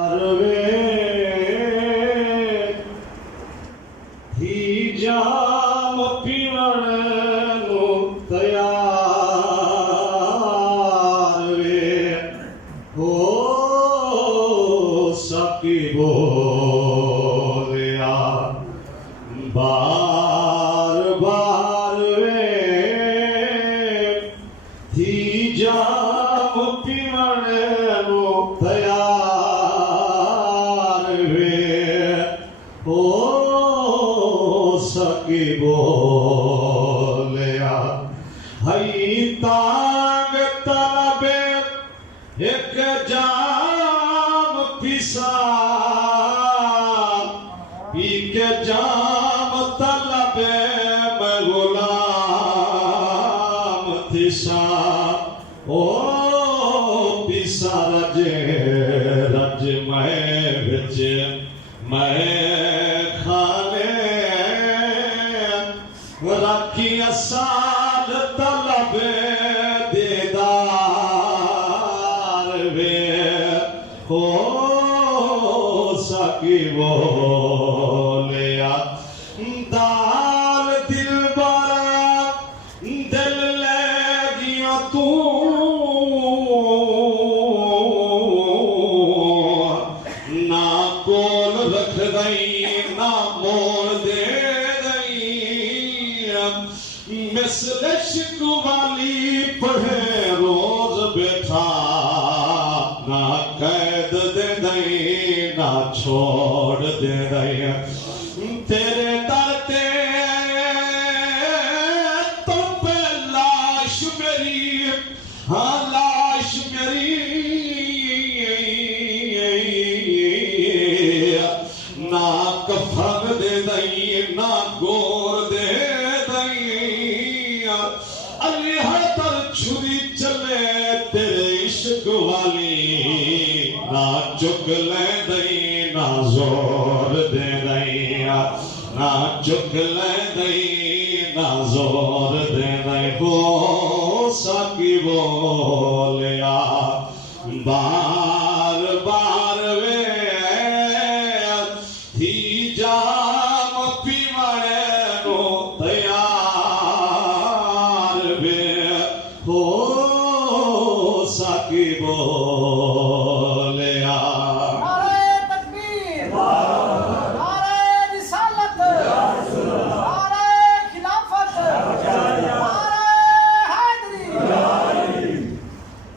अरवे थी जाम पीवण नो तैयार वे हो सकी बोलिया बार बार वे थी जाम पीवण नो तैयार वे हो सकी बोलिया हई तांग तलबे एक जाम पिसा पी के जाम तलबे मैं गुलाम थिसा ओ पिसा रजे रज मैं बिच मैं खाने रखी साल तलबे दीदार वे हो सकी बोलिया दाल दिल बरा दिल ले गया तू ना कोल रख गई ना मोड़ दे गई मिसल इश्क वाली पढ़े रोज बैठा ना कैद दे गई ना छोड़ दे गई तेरे दर ते तो पे लाश मेरी हाँ लाश मेरी ना कफन दे दई ना गोर दे दई अली हर तर छुरी चले तेरे इश्क वाली ना चुक ले दई ना जोर दे दई ना चुक ले दई ना जोर दे दई हो सकी बोलिया बार बार वे थी जाम पीवणे नो तैयार वे हो सकी बोलिया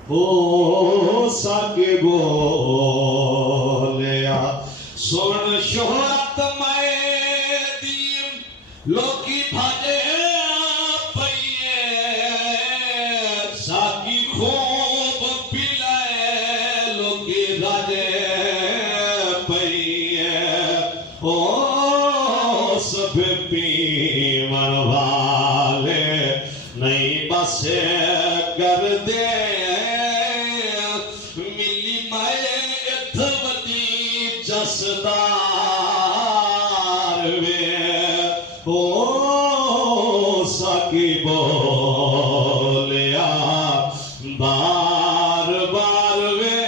हो सके बोलिया सुन शोहरत मैं दीन लोकी भाजे पइए साकी खूब पिलाए लोकी राजे पइए हो सब पीवन वाले नहीं बसे कर दे मिली मैं इथवदी जसदार वे हो सकी बोलिया बार बार वे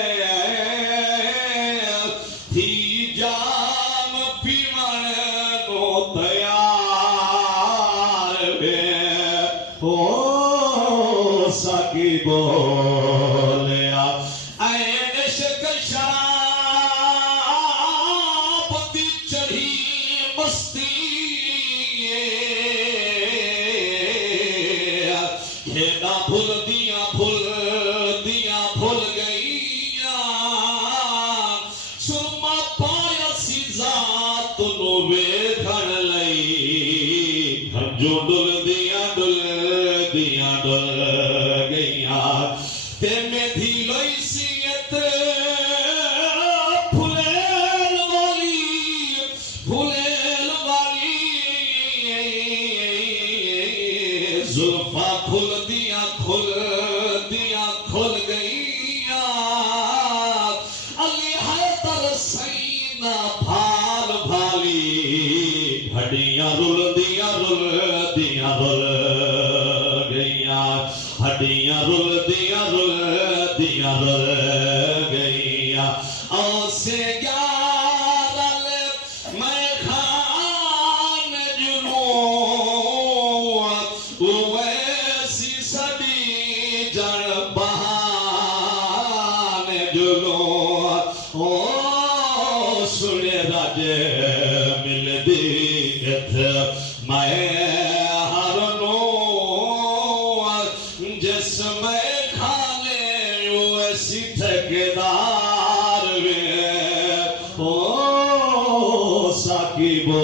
थी जाम पीवण नो तैयार वे हो सकी बोलिया ऐन शक शराब दी चढ़ी मस्ती खेदा भूल दिया भूल गईया सुरमा पाया सीजा तुनो वे घण लई जो डुल दिया गईया ते में धी लोई सीयत फुलेल वाली जुल्फा खुल दिया गईया अली है तर सईना भाल भाली हड्डियां रुल दिया गईया हड्डियां रुल दिया गईया और से ग्यारह मैं खान जुलूं वैसी सदी जड़ बहान जुलूं ओ सुने राजे मिल दी मैं हरनो जिसमें खाने वैसी ठेकेदार वे ओ साकिबो